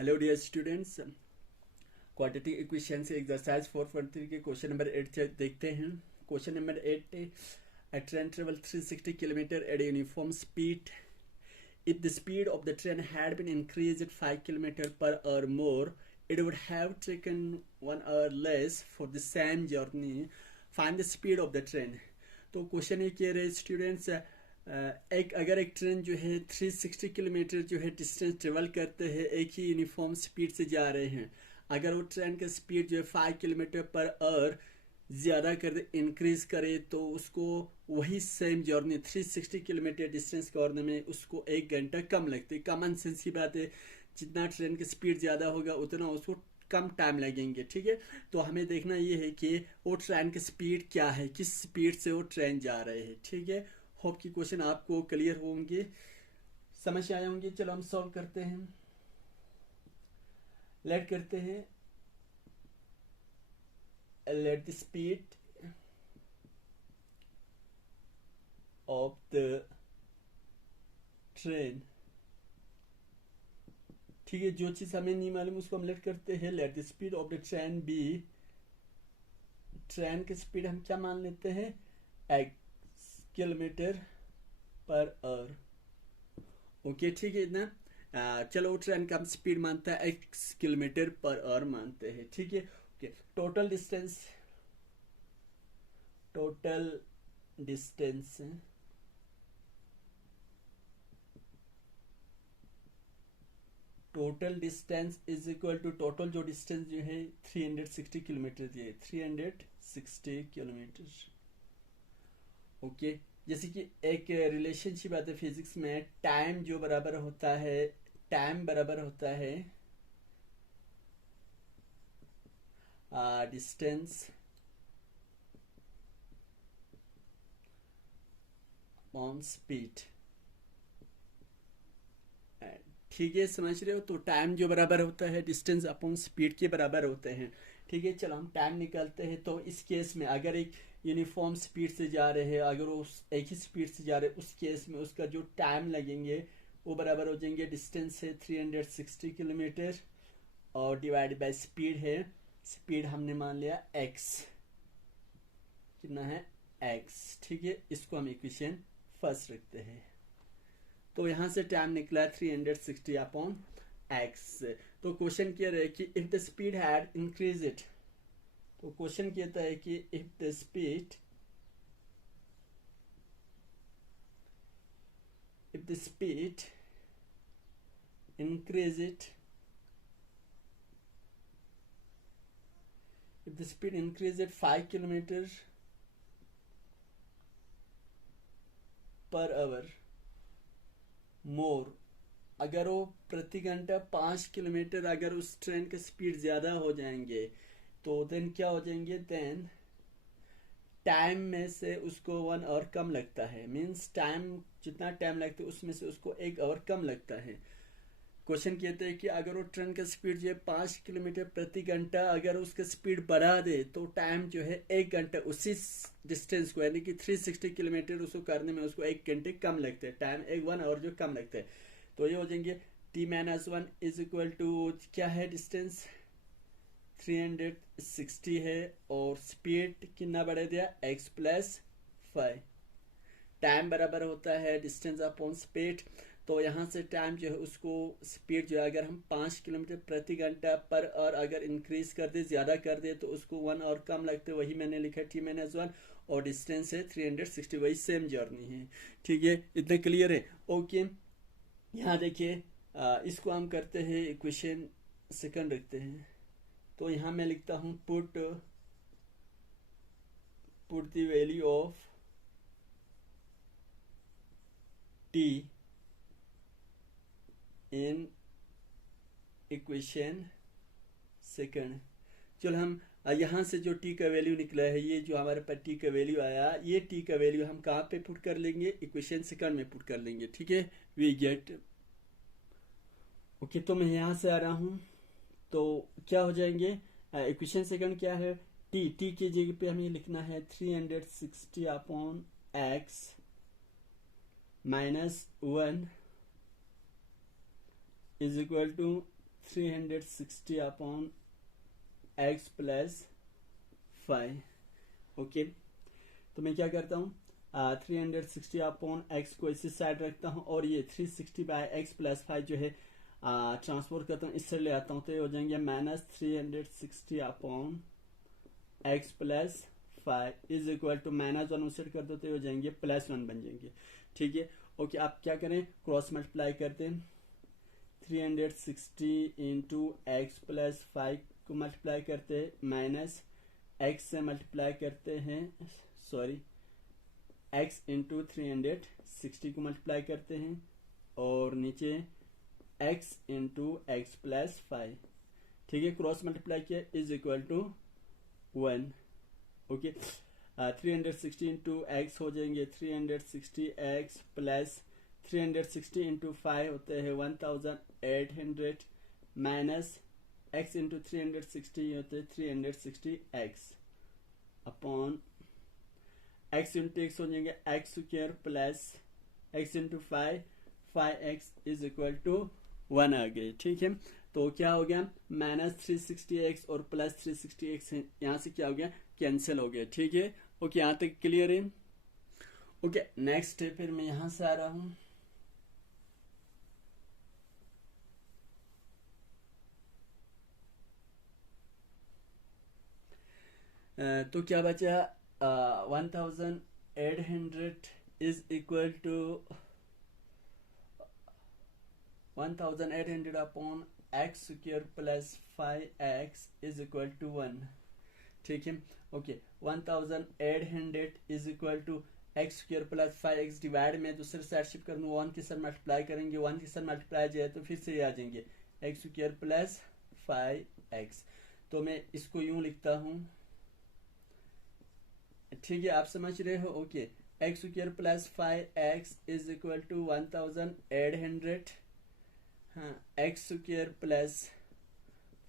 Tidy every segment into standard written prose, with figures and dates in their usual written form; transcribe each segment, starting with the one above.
Hello dear students, quadratic equation से exercise 4.3 के question number 8 देखते हैं। Question number 8, a train travel 360 km at a uniform speed. If the speed of the train had been increased 5 km per hour more, it would have taken 1 hour less for the same journey. Find the speed of the train. तो question ये कह रहे students, अगर एक train जो है 360 kilometre जो है डिस्टेंस ट्रेवल करते हैं, एक ही यूनिफॉर्म स्पीड से जा रहे हैं। अगर वो ट्रेन का स्पीड जो है 5 किलोमीटर पर आवर ज़्यादा कर दे, इंक्रीज करे, तो उसको वही सेम जर्नी 360 किलोमीटर डिस्टेंस करने में उसको 1 घंटा कम लगती है। कॉमन सेंस की बात है, जितना ट्रेन की स्पीड ज़्यादा होगा उतना उसको कम टाइम लगेंगे। ठीक है, तो हमें देखना ये है कि वो ट्रेन की स्पीड क्या है, किस स्पीड से वो ट्रेन जा रहे हैं। ठीक है, होप की क्वेश्चन आपको क्लियर होंगे, समझ आए होंगे। चलो हम सॉल्व करते हैं। लेट करते हैं, let the speed of the train. ठीक है, जो चीज हमें नहीं मालूम उसको हम लेट करते हैं। Let the speed of the train be, train की स्पीड हम क्या मान लेते हैं, किलोमीटर पर आवर। ओके, ठीक है इतना। चलो ट्रेन का हम स्पीड मानता है x किलोमीटर पर आवर मानते हैं। ठीक है, okay. Total distance is equal to total जो डिस्टेंस जो है 360 किलोमीटर दिए, 360 किलोमीटर। ओके, जैसे कि एक रिलेशनशिप आती है फिजिक्स में, टाइम जो बराबर होता है, टाइम बराबर होता है डिस्टेंस ऑन स्पीड। ठीक है, समझ रहे हो। तो टाइम जो बराबर होता है डिस्टेंस अपॉन स्पीड के बराबर होते हैं। ठीक है, चलो हम टाइम निकालते हैं। तो इस केस में अगर एक यूनिफॉर्म स्पीड से जा रहे हैं, अगर वो एक ही स्पीड से जा रहे हैं, उस केस में उसका जो टाइम लगेंगे वो बराबर हो जाएंगे, डिस्टेंस है 360 किलोमीटर और डिवाइड बाय स्पीड है, स्पीड हमने मान लिया x, कितना है x। ठीक है, इसको हम इक्वेशन फर्स्ट रखते हैं। तो यहां से टाइम निकला 360 अपॉन x। तो क्वेश्चन कह रहे हैं कि if the speed had increase it, तो क्वेश्चन कहता है कि if the speed increase it, if the speed increase it 5 kilometer per hour मोर, अगर वो प्रति घंटा 5 किलोमीटर अगर उस ट्रेन के स्पीड ज्यादा हो जाएंगे, तो देन क्या हो जाएंगे, देन टाइम में से उसको 1 आवर कम लगता है। मींस टाइम जितना टाइम लगता है उसमें से उसको 1 आवर कम लगता है। क्वेश्चन कहते हैं कि अगर वो ट्रेन का स्पीड जो है 5 किलोमीटर प्रति घंटा, अगर उसका स्पीड बढ़ा दे तो टाइम जो है 1 घंटा उसी डिस्टेंस को, यानी कि 360 किलोमीटर उसको करने में उसको 1 घंटे कम लगते हैं, टाइम 1 आवर जो कम लगता है। तो ये हो जाएंगे t-1 इज इक्वल टू क्या है, डिस्टेंस 360 है और स्पीड कितना बढ़ा दिया, x प्लस 5। टाइम बराबर होता है डिस्टेंस अपॉन स्पीड। तो यहाँ से टाइम जो है उसको स्पीड जो है अगर हम 5 किलोमीटर प्रति घंटा पर आवर अगर इंक्रीज कर दे, ज्यादा कर दे, तो उसको 1 आवर कम लगते, वही मैंने लिखा t-1 और डिस्टेंस है 360, वही सेम जर्नी है। ठीक है, इतना क्लियर है। ओके, यहाँ देखिए इसको हम करते हैं इक्वेशन सेकंड रखते हैं। तो यहाँ मैं लिखता हूँ put the value of t in equation second. चलो हम यहाँ से जो t का वैल्यू निकला है, ये जो हमारे पास t का वैल्यू आया, ये t का वैल्यू हम कहाँ पे पुट कर लेंगे, इक्वेशन सेकंड में पुट कर लेंगे। ठीक है, वी गेट। ओके, तो मैं यहाँ से आ रहा हूँ, तो क्या हो जाएंगे, इक्वेशन सेकंड क्या है, t की जगह पे हमें लिखना है 360 upon x -1 is equal to 360 upon x plus 5। Okay, तो मैं क्या करता हूँ 360 अपॉन एक्स को इसी साइड रखता हूँ और ये 360 बाय एक्स प्लस 5 जो है ट्रांसपोर्ट करता हूँ, इससे ले आता हूँ, तो ये हो जाएंगे minus 360 upon x plus 5 is equal to minus 1 उसे कर दो तो ये हो जाएंगे +1 बन जाएंगे। ठीक है, ओके, आप क्या करें, क्रॉस मल्टीप्लाई करते हैं। 360 इंटू एक्स प्लस 5 को मल्टीप्लाई करते हैं, माइनस एक्स से मल्टीप्लाई करते हैं, सॉरी एक्स इंटू 360 को मल्टीप्लाई करते हैं और नीचे एक्स इंटू एक्स प्लस 5। ठीक है, क्रॉस मल्टीप्लाई किया is equal to 1। Okay, 360 into x हो जाएंगे 360 एक्स प्लस 360 इंटू 5 होते हैं 1800 माइनस एक्स इंटू 360 होते हैं 360 x upon x into x हो जाएंगे x square plus x into 5x is equal to 1 आ गए। ठीक है, तो क्या हो गया, माइनस 360x और प्लस 360x यहाँ से क्या हो गया, कैंसिल हो गया। ठीक है, ओके, यहाँ तक क्लियर है। ओके, नेक्स्ट है, फिर मैं यहाँ से आ रहा हूँ। तो क्या बचा, 1800 is equal to 1800 upon x square plus 5x is equal to 1। ठीक है, okay, 1800 is equal to x square plus 5x divide में दूसरे साइड शिफ्ट कर दूँ, 1 के साथ मल्टीप्लाई करेंगे, 1 के साथ मल्टीप्लाई जाए तो फिर से आ जाएंगे एक्स स्क्वायर प्लस 5x। तो मैं इसको यूं लिखता हूँ। ठीक है, आप समझ रहे हो। Okay, x square plus 5x is equal to 1800, हाँ, x square plus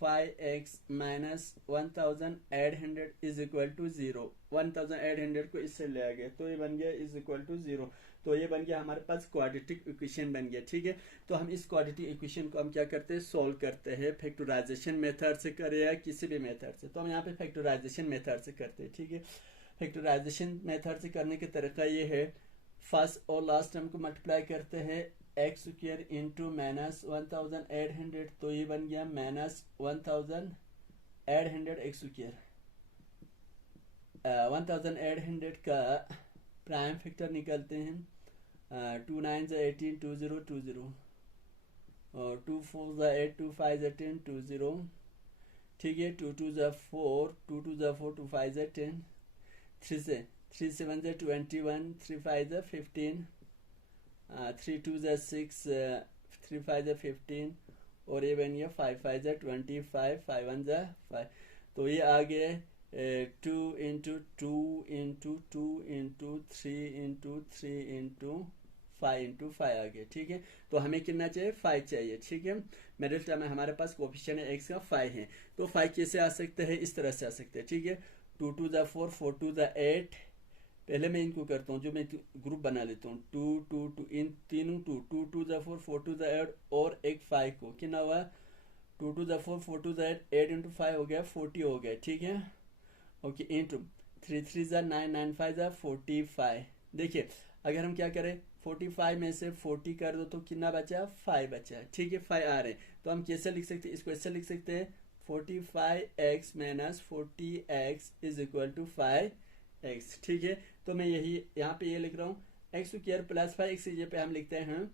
5x minus 1800 is equal to 0। 1800 को इससे ले आ गया तो ये बन गया इज इक्वल टू 0। तो ये बन गया हमारे पास क्वाड्रेटिक इक्वेशन बन गया। ठीक है, तो हम इस क्वाड्रेटिक इक्वेशन को हम क्या करते हैं, सोल्व करते हैं, फैक्टराइजेशन मेथड से करें या किसी भी मेथड से। तो हम यहाँ पे फैक्टराइजेशन मेथड से करते हैं। ठीक है, फैक्टराइजेशन मेथड से करने का तरीका ये है, फर्स्ट और लास्ट टर्म को मल्टीप्लाई करते हैं एक्स स्क्वायर इंटू माइनस 1800, तो ये बन गया माइनस 1800 एक्स स्क्वायर। 1800 का प्राइम फैक्टर निकालते हैं, 2 9 18 20 20 और 2 4 8 2 5 10 20। ठीक है, 2 2 4 2 2 4 2 5 10, 3 से 3 7 21 3 5 15, 3 2 6 3 5 15 और ये बन गया 5 5 25 5 1 5। तो ये आ गया 2 into 2 into 2 into 3 into 3 into 5 आ गया। ठीक है, तो हमें कितना चाहिए, 5 चाहिए। ठीक है, मिडिल टर्म में हमारे पास कोफिशिएंट है x का 5 है, तो 5 कैसे आ सकते हैं, इस तरह से आ सकते हैं। ठीक है, 2 2 4 4 2 8, पहले मैं इनको करता हूँ, जो मैं ग्रुप बना लेता हूँ, 2 2 2 इन तीनों 2 2 2 4 4 2 8 और एक 5 को कितना हुआ, 2 2 4 4 2 8 इंटू 5 हो गया 40 हो गया। ठीक है, ओके, इंटू 3 3 9 9 5 45। देखिए, अगर हम क्या करें, 45 में से 40 कर दो तो कितना बचा, 5 बचा। ठीक है, 5 आ रहे हैं, तो हम कैसे लिख सकते हैं, इसको ऐसे लिख सकते हैं 45x minus 40x is equal to 5x। ठीक है, तो मैं यही यहाँ पे ये लिख रहा हूँ, एक्स स्क्वायर प्लस 5x की जगह पे हम लिखते हैं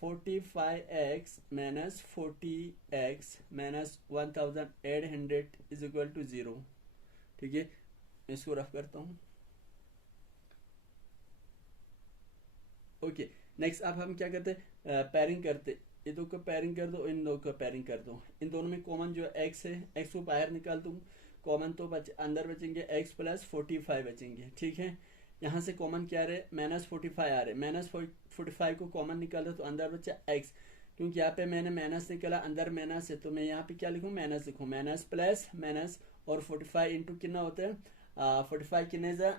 45x minus 40x minus 1800 is equal to 0। ठीक है, इसको रफ करता हूँ। ओके, नेक्स्ट अब हम क्या करते हैं, पैरिंग करते, ये दो का पैरिंग कर दो, इन दो का पैरिंग कर दो, इन दोनों में कॉमन जो x है, x को बाहर निकाल दूँ, कॉमन तो अंदर बचेंगे x प्लस 45 बचेंगे। ठीक है, यहाँ से कॉमन क्या रहे, माइनस 45 आ रहे, माइनस 45 को कॉमन निकालो तो अंदर बचा x, क्योंकि यहाँ पे मैंने माइनस निकाला, अंदर माइनस है, तो मैं यहाँ पे क्या लिखूँ, माइनस लिखूँ, माइनस प्लस माइनस और 45 इंटू कितना होता है, 45 कितने जा,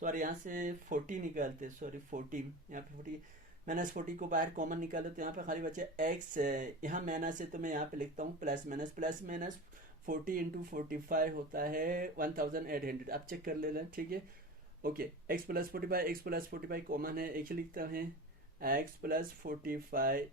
सॉरी यहाँ से 40 निकालते, सॉरी 40, यहाँ पे 40 -40 को बाहर कॉमन निकालो तो यहाँ पे खाली बचे x, यहाँ माइनस है तो मैं यहाँ पे लिखता हूँ प्लस माइनस 40 इंटू 45 होता है 1800। आप चेक कर लेना, ठीक है। ओके, x+45 कॉमन है, एक ही लिखता है x+45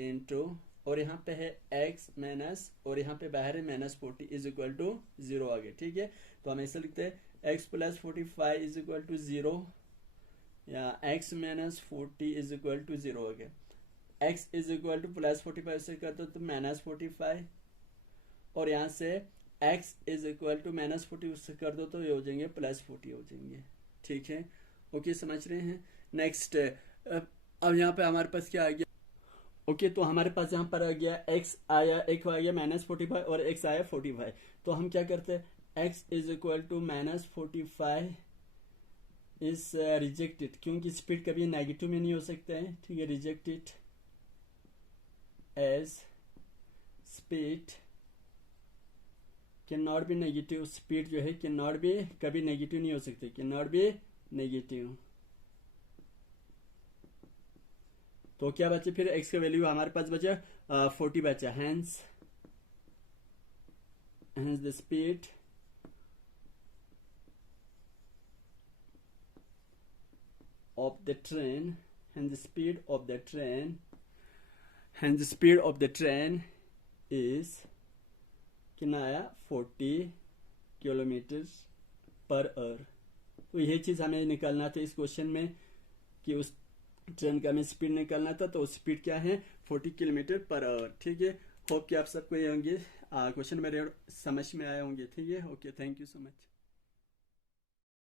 इंटू, और यहाँ पे है x माइनस, और यहाँ पे बाहर है -40 इज इक्वल टू 0 आ गया, ठीक है। तो हम ऐसे लिखते हैं x+45 इज इक्वल टू 0, या x -40 इज इक्वल टू 0 हो गया। x इज इक्वल टू +45 से कर दो तो -45, और यहाँ से x इज इक्वल टू -40 से कर दो तो ये हो जाएंगे +40 हो जाएंगे, ठीक है। ओके, समझ रहे हैं। नेक्स्ट, अब यहाँ पे हमारे पास क्या आ गया? ओके, तो हमारे पास यहाँ पर आ गया x आया, एक आ गया -45 और x आया 45। तो हम क्या करते हैं, x is equal to -45 is rejected, क्योंकि स्पीड कभी नेगेटिव में नहीं हो सकता है, ठीक है। Rejected as speed can not be negative, speed जो है कैन नॉट बी, कभी नेगेटिव नहीं हो सकती, कैन नॉट बी नेगेटिव। तो क्या बचे फिर, x का वैल्यू हमारे पास बचा 40 बचा, hence the speed of the train, and the speed of the train, and the speed of the train is कितना आया 40 किलोमीटर पर आवर। तो यही चीज़ हमें निकालना था इस क्वेश्चन में, कि उस ट्रेन का हमें स्पीड निकालना था, तो स्पीड क्या है 40 किलोमीटर पर आवर, ठीक है। होप कि आप सबको ये होंगे क्वेश्चन मेरे समझ में आए होंगे, ठीक है। Okay, thank you so much.